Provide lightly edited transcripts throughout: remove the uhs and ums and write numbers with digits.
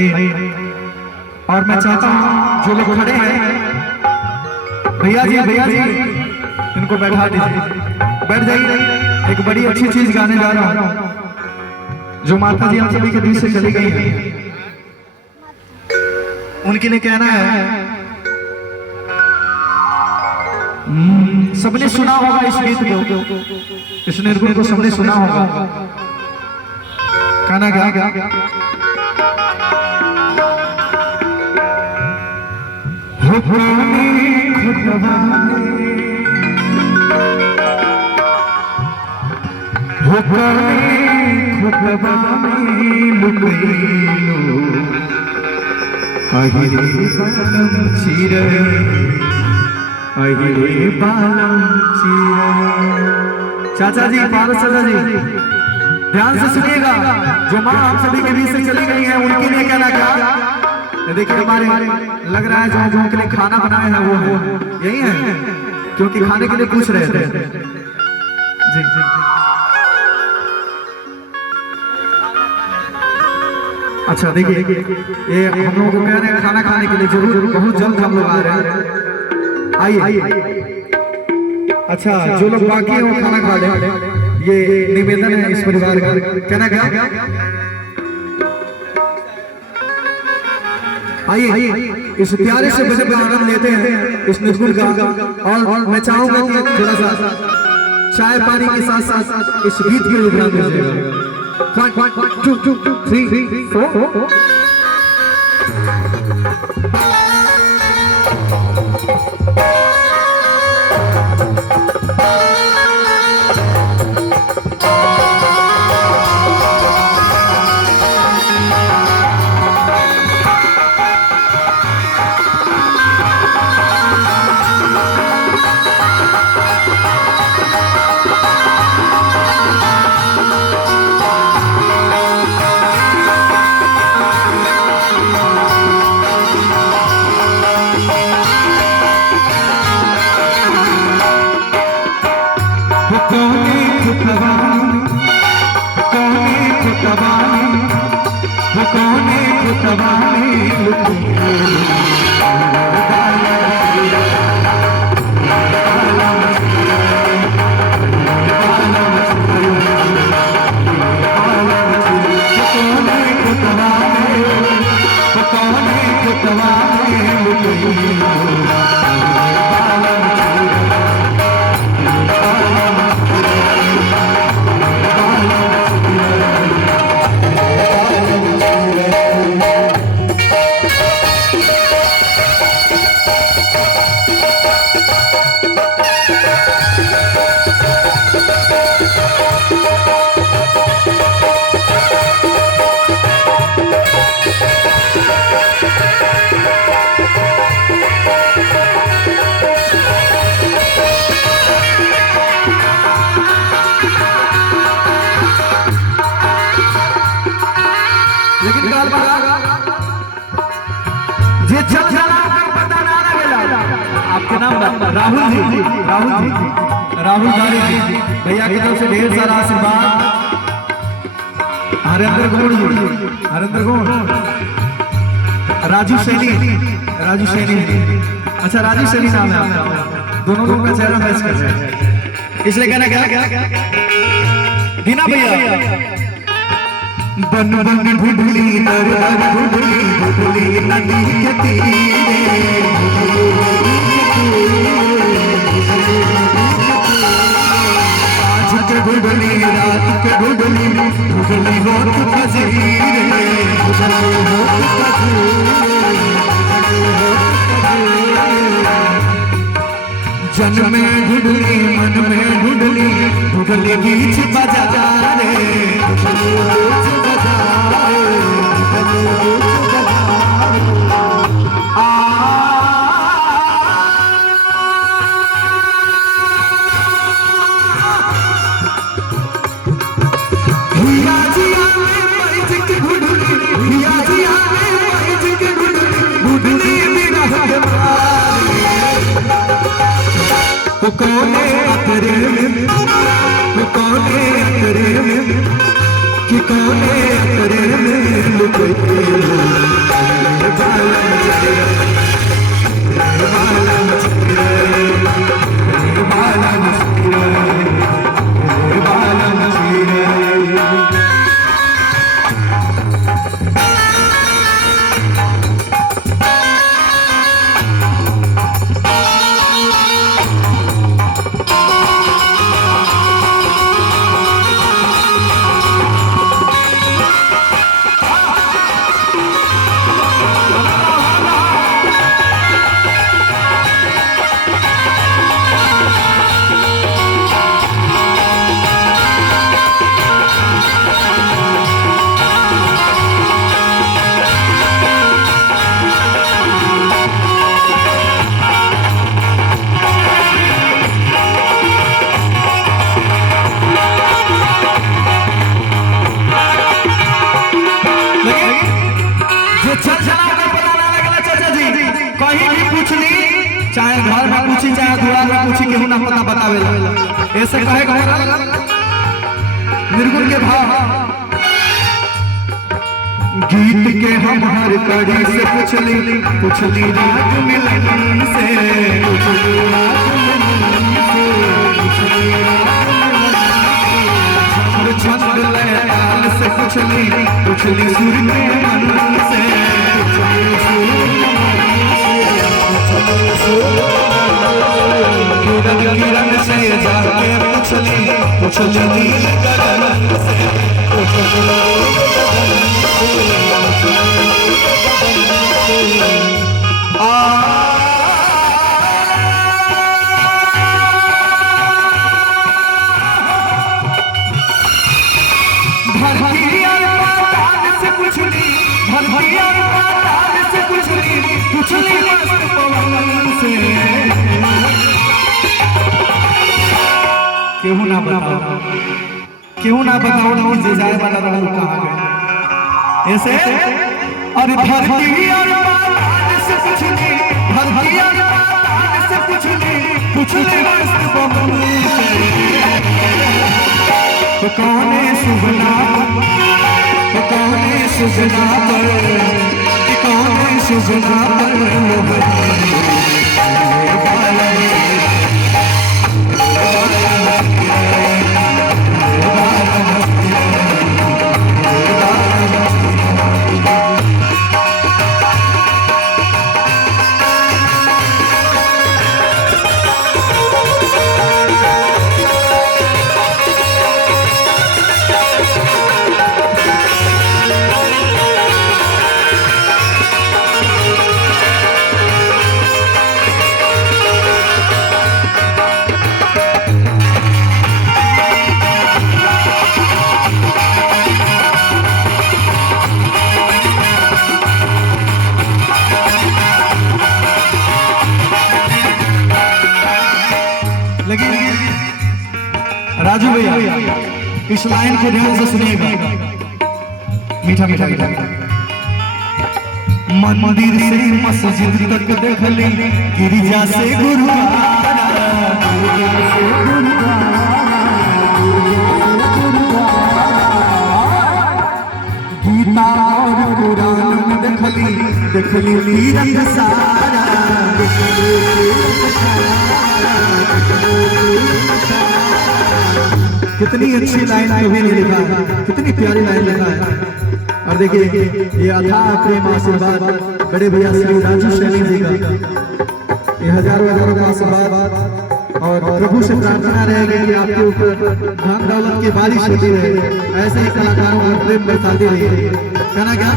आइए। और मैं चाहता हूँ जो लोग खड़े हैं, भैया जी इनको बैठा दीजिए, बैठ जाइए। एक बड़ी अच्छी चीज गाने जा रहा हूँ जो माता जी हम सभी के बीच से चली गई हैं। उनके लिए कहना है, सबने सुना होगा इस गीत को, इस निर्गुण को सबने सुना होगा। गाना क्या हो खुतबा में लुक लो अहिरे बालम चिरे, अहिरे बालम चिरे। चाचा जी, पारस चाचा जी, ध्यान से सुनिएगा। जो माँ आप सभी के बीच से चली गई है उनके लिए कहना क्या। देखिए हमारे लग रहा है जो उनके लिए खाना बनाए हैं वो यही है, क्योंकि खाने के लिए पूछ रहे थे। जी जी अच्छा, देखिए ये हम लोगों को कह रहे हैं खाना खाने के लिए, जरूर बहुत जल्द हम लोग आ रहे हैं, आइए। अच्छा, जो लोग बाकी हैं वो खाना खा लें, ये निवेदन है इस परिवार का। कहना क्या, आइए इस प्यारे से भजन का आनंद लेते हैं, इस निर्गुण का। और मैं चाहूंगा कि थोड़ा सा चाय पानी के साथ साथ इस गीत के लिए ध्यान दीजिएगा। 1 2 3 4 आपके नाम राहुल जी भैया की तरफ से ढेर सारा आशीर्वाद। हरेंद्र गौड़, राजू सैनी। अच्छा, राजू सैनी नाम है आपका। दोनों लोगों का चेहरा मैच कर रहे हैं, इसलिए कहना क्या बिना भैया। बन बन ढूंढली ढूंढली नदी के तीरे, आज के ढूंढली रात के ढूंढली होत फजीरे, जन में ढूंढली मन में ढूंढली बीच बाजारे, कौने अतरे में कि कौने अतरे में चाहे घर में पूछी चाहे दुआर में पूछी केहू ना पता बतावे ऐसे कहे निर्गुण के भाव गीत के हम हर कड़ी से पुछली राग मिलन से छंद लयाल से पुछली सुर के मन से किरण से जाके पुछली नील गगन से भरती और पाताल से पुछली मस्त पवन से केहू ना बताओ जे जाए वाला रहल कहाँ गए ऐसे और धरती और पाताल से पुछली मस्त पवन से तो कौने सुबना राजू भैया इस लाइन को ध्यान से सुनिएगा मीठा मीठा मीठा मंदिर से मस्जिद तक देखली गिरिजा से गीता और कुरान में देखली तीरथ सारा कितनी अच्छी लाइन कवि ने लिखा है, कितनी प्यारी लाइन लिखा है। और देखिए ये अथाह प्रेम आशीर्वाद बड़े भैया श्री राजू सैनी जी का ये हजारों का आशीर्वाद और प्रभु से प्रार्थना रहेगी कि आपके ऊपर धन दौलत की बारिश होती रहे, ऐसे ही कलाकारों का प्रेम बरसाती रही। कहना क्या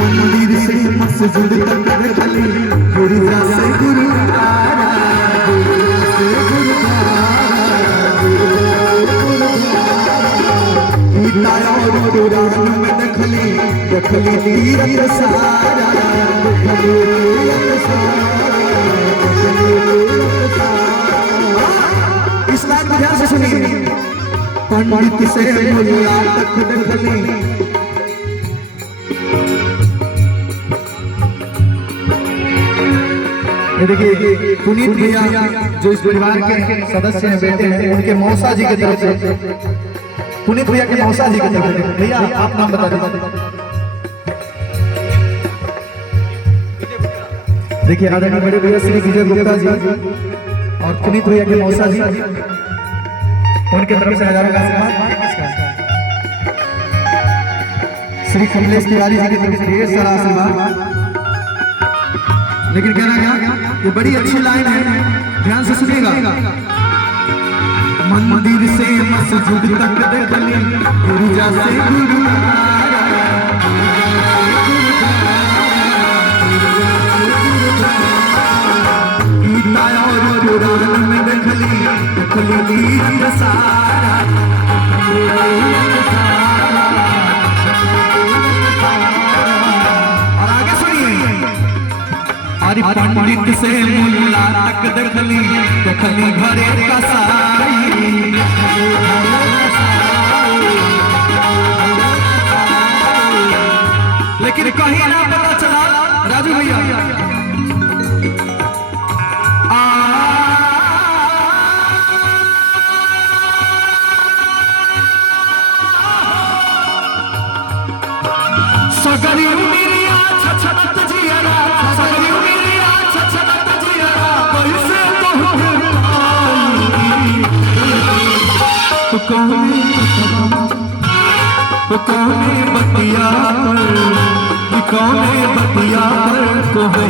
मंदिर से मस्जिद तक देखली गिरिजा से गुरुद्वारा गीता और कुरान में देखली तीरथ सारा इस बात को ध्यान से सुनिए। पंडित से मुल्ला तक देखली देखिए पुनीत भैया जो इस परिवार के सदस्य हैं बेटे हैं उनके मौसा जी की तरफ से पुनीत भैया के मौसा जी की तरफ से। भैया आप नाम बता दीजिए। देखिए आदरणीय बड़े भैया श्री विजय गुप्ता जी और पुनीत भैया के मौसा जी, उनके तरफ से हजारों का आशीर्वाद। श्री कमलेश तिवारी जी की तरफ से ढेर सारा आशीर्वाद। लेकिन कहना क्या, ये बड़ी अच्छी लाइन है, ध्यान से सुनिएगा। मंदिर से मस्जिद तक देखली, गिरजा से गुरुद्वारा, गीता और कुरान में देखली सारा। और आगे सुनिए, अरे पंडित से मुल्ला तक देखली घरे का साई। लेकिन कहीं ना पता चला राजू भैया, सगरी उमिरिया छछनत जियरा, सगरी उमिरिया छछनत जियरा, कैसे तो कौने बतिया पर, कौने बतिया पर को है